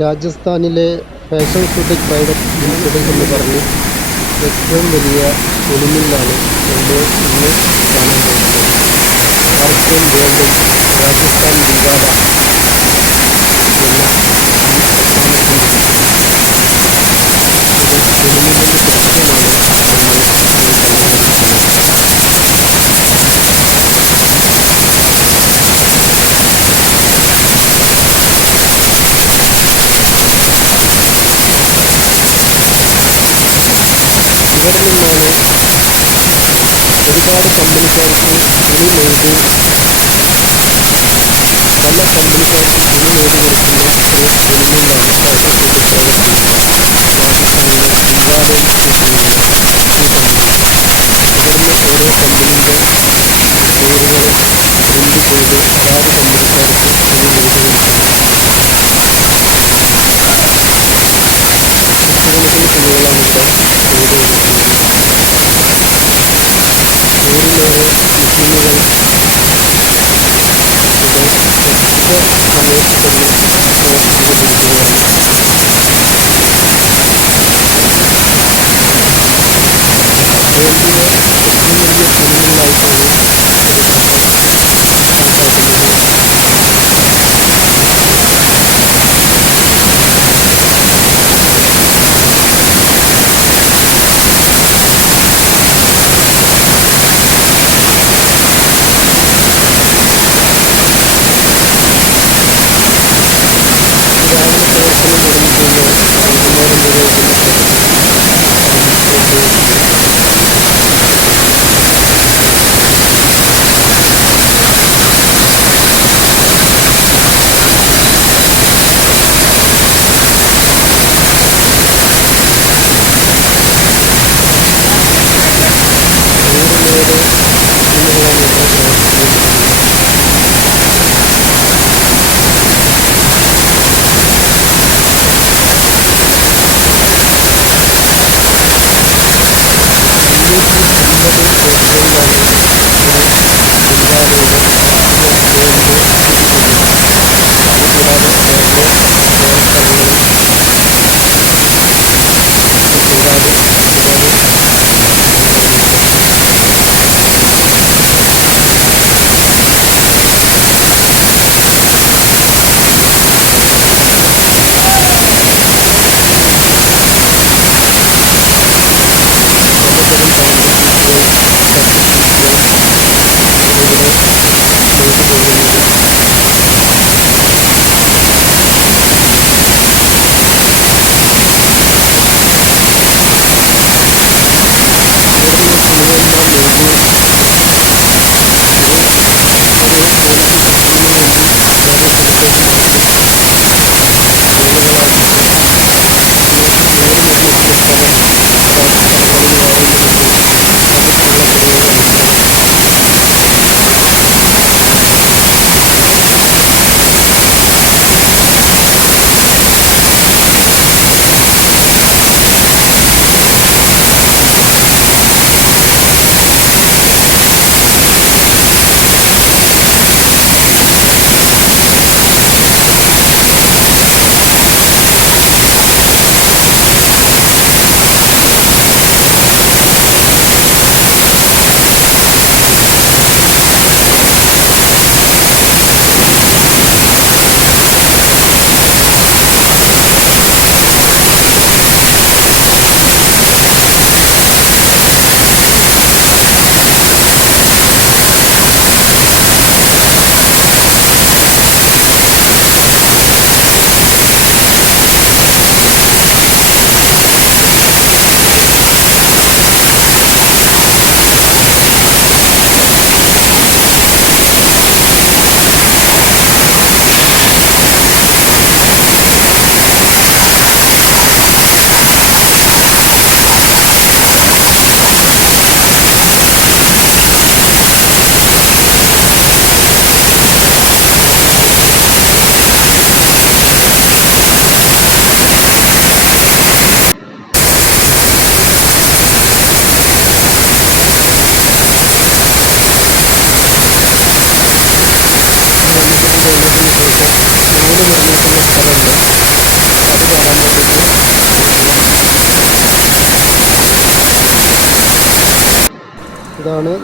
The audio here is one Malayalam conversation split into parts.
രാജസ്ഥാനിലെ ഫാഷൻ ഷൂട്ടിംഗ് പ്രൈവറ്റ് ലിമിറ്റഡ് എന്ന് പറഞ്ഞ് ഏറ്റവും വലിയ ഒളിമില്ലാണ് നമ്മൾ ഇന്ന് കാണാൻ പോകുന്നത്. വർക്കും ഗോൾഡും രാജസ്ഥാൻ ബിൽവാല എന്ന ഈ തുണിമില്ലിന്റെ ദൃശ്യമാണ് നമ്മൾ കണ്ടുകൊണ്ടിരിക്കുന്നത് നിന്നാണ് ഒരുപാട് കമ്പനിക്കാർക്ക് പണി നെയ്ത് പല കമ്പനിക്കാർക്ക് പണി പ്രൈവറ്റ് രാജസ്ഥാനിലെ പിൻവാലയിൽ സ്ഥിതി ചെയ്യുന്നത് ഈ തുണിമിൽ ഇവിടുന്ന് ഓരോ കമ്പനീന്റെ പേരുകളും പ്രിന്റ് ചെയ്ത് അതാത് കമ്പനിക്കാർക്ക് പണി നെയ്ത് Energy Innovation Codes AACTN Electric Commercial Electricity Code railway railway terminal code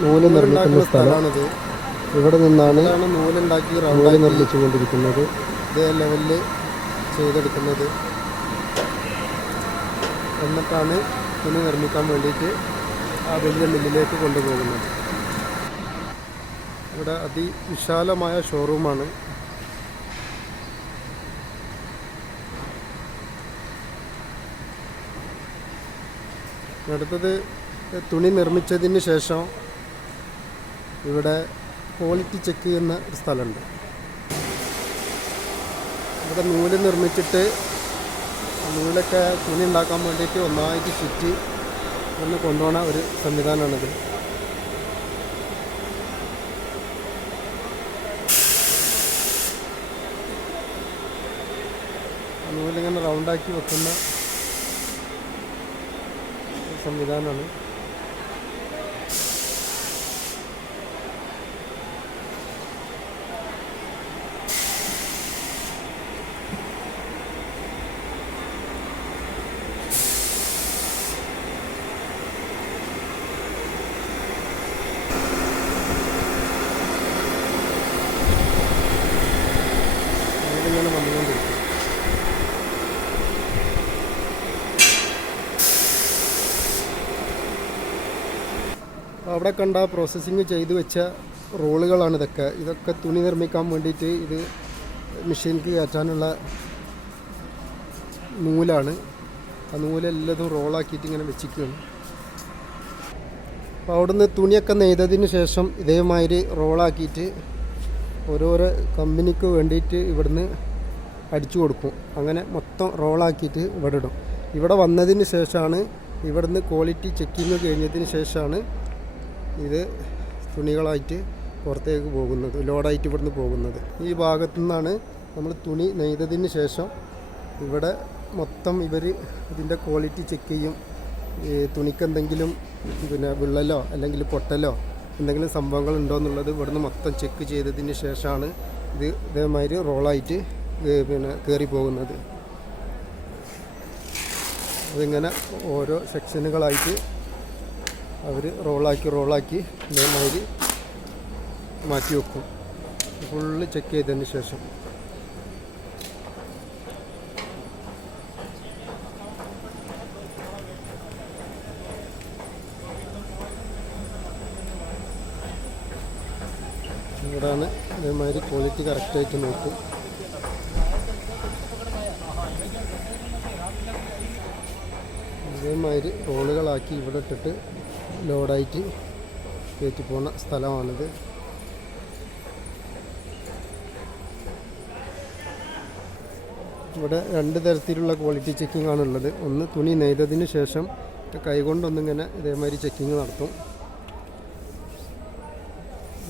നൂൽ നിർമ്മിക്കുന്ന സ്ഥലം. സ്ഥലമാണിത്. ഇവിടെ നിന്നാണ് നൂലുണ്ടാക്കി നൂൽ നിർമ്മിച്ചു നിർമ്മിച്ചുകൊണ്ടിരിക്കുന്നത്. ഇതേ ലെവലിൽ ചെയ്തെടുക്കുന്നത്. എന്നിട്ടാണ് തുണി നിർമ്മിക്കാൻ വേണ്ടിയിട്ട് ആ വലിയ മില്ലിലേക്ക് കൊണ്ടുപോകുന്നത്. ഇവിടെ അതിവിശാലമായ ഷോറൂമാണ് അടുത്തത് തുണി നിർമ്മിച്ചതിന് ശേഷം ഇവിടെ ക്വാളിറ്റി ചെക്ക് ചെയ്യുന്ന ഒരു സ്ഥലമുണ്ട്. ഇവിടെ നൂൽ നിർമ്മിച്ചിട്ട് നൂലൊക്കെ തുണി ഉണ്ടാക്കാൻ വേണ്ടിയിട്ട് ഒന്നായിട്ട് ചുറ്റി ഒന്ന് കൊണ്ടുപോണ ഒരു സംവിധാനമാണിത്. നൂലിങ്ങനെ റൗണ്ടാക്കി വെക്കുന്ന സംവിധാനമാണ് നൂലിങ്ങനെ വന്നുകൊണ്ടിരിക്കും അവിടെ കണ്ട പ്രോസസ്സിങ് ചെയ്തു വെച്ച റോളുകളാണ് ഇതൊക്കെ. ഇതൊക്കെ തുണി നിർമ്മിക്കാൻ വേണ്ടിയിട്ട് ഇത് മെഷീനിക്ക് കയറ്റാനുള്ള നൂലാണ്. ആ നൂലെല്ലതും റോളാക്കിയിട്ട് ഇങ്ങനെ വെച്ചിരിക്കുകയാണ്. അപ്പോൾ അവിടുന്ന് തുണിയൊക്കെ നെയ്തതിന് ശേഷം ഇതേമാതിരി റോളാക്കിയിട്ട് ഓരോരോ കമ്പനിക്ക് വേണ്ടിയിട്ട് ഇവിടുന്ന് അടിച്ചു കൊടുക്കും. അങ്ങനെ മൊത്തം റോളാക്കിയിട്ട് ഇവിടെ ഇടും. ഇവിടെ വന്നതിന് ശേഷമാണ് ഇവിടുന്ന് ക്വാളിറ്റി ചെക്കിങ് കഴിഞ്ഞതിന് ശേഷമാണ് ഇത് തുണികളായിട്ട് പുറത്തേക്ക് പോകുന്നത് ലോഡായിട്ട് ഇവിടുന്ന് പോകുന്നത്. ഈ ഭാഗത്തു നിന്നാണ് നമ്മൾ തുണി നെയ്തതിന് ശേഷം ഇവിടെ മൊത്തം ഇവർ ഇതിന്റെ ക്വാളിറ്റി ചെക്ക് ചെയ്യും. ഈ തുണിക്ക് എന്തെങ്കിലും പിന്നെ വിള്ളലോ അല്ലെങ്കിൽ പൊട്ടലോ എന്തെങ്കിലും സംഭവങ്ങൾ ഉണ്ടോ എന്നുള്ളത് ഇവിടുന്ന് മൊത്തം ചെക്ക് ചെയ്തതിന് ശേഷമാണ് ഇത് ഇതേമാതിരി റോളായിട്ട് പിന്നെ കയറി പോകുന്നത്. അതിങ്ങനെ ഓരോ സെക്ഷനുകളായിട്ട് അവർ റോളാക്കി റോളാക്കി ഇതേമാതിരി മാറ്റി വെക്കും. ഫുള്ള് ചെക്ക് ചെയ്തതിന് ശേഷം. ഇവിടാണ് ഇതേമാതിരി ക്വാളിറ്റി കറക്റ്റായിട്ട് നോക്കും. ഇതേമാതിരി റോളുകളാക്കി ഇവിടെ ഇട്ടിട്ട് ലോഡായിട്ട് കയറ്റി പോകുന്ന സ്ഥലമാണിത്. ഇവിടെ രണ്ട് തരത്തിലുള്ള ക്വാളിറ്റി ചെക്കിംഗ് ആണുള്ളത്. ഒന്ന് തുണി നെയ്തതിന് ശേഷം കൈകൊണ്ടൊന്നിങ്ങനെ ഇതേമാതിരി ചെക്കിങ് നടത്തും.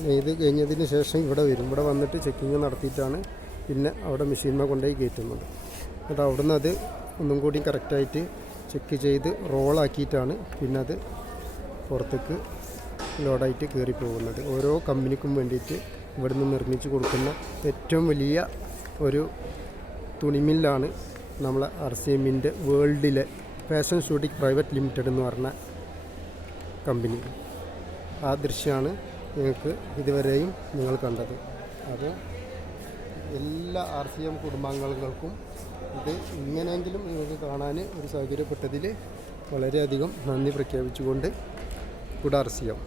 നെയ്ത് കഴിഞ്ഞതിന് ശേഷം ഇവിടെ വരും. ഇവിടെ വന്നിട്ട് ചെക്കിങ് നടത്തിയിട്ടാണ് പിന്നെ അവിടെ മെഷീനിൽ കൊണ്ടുപോയി കയറ്റുന്നത്. അത് അവിടുന്ന് അത് ഒന്നും കൂടി കറക്റ്റായിട്ട് ചെക്ക് ചെയ്ത് റോളാക്കിയിട്ടാണ് പിന്നെ അത് പുറത്തേക്ക് ലോഡായിട്ട് കയറി പോകുന്നത്. ഓരോ കമ്പനിക്കും വേണ്ടിയിട്ട് ഇവിടുന്ന് നിർമ്മിച്ച് കൊടുക്കുന്ന ഏറ്റവും വലിയ ഒരു തുണിമില്ലാണ് നമ്മളെ ആർ സി എമ്മിന്റെ വേൾഡിലെ ഫാഷൻ സ്റ്റുഡിക് പ്രൈവറ്റ് ലിമിറ്റഡ് എന്ന് പറഞ്ഞ കമ്പനി. ആ ദൃശ്യമാണ് നിങ്ങൾക്ക് ഇതുവരെയും നിങ്ങൾ കണ്ടത്. അത് എല്ലാ ആർ സി എം കുടുംബാംഗങ്ങൾക്കും ഇത് ഇങ്ങനെയെങ്കിലും നിങ്ങൾക്ക് കാണാൻ ഒരു സൗകര്യപ്പെട്ടതിൽ വളരെയധികം നന്ദി പ്രഖ്യാപിച്ചുകൊണ്ട് കുട ആർ സി എം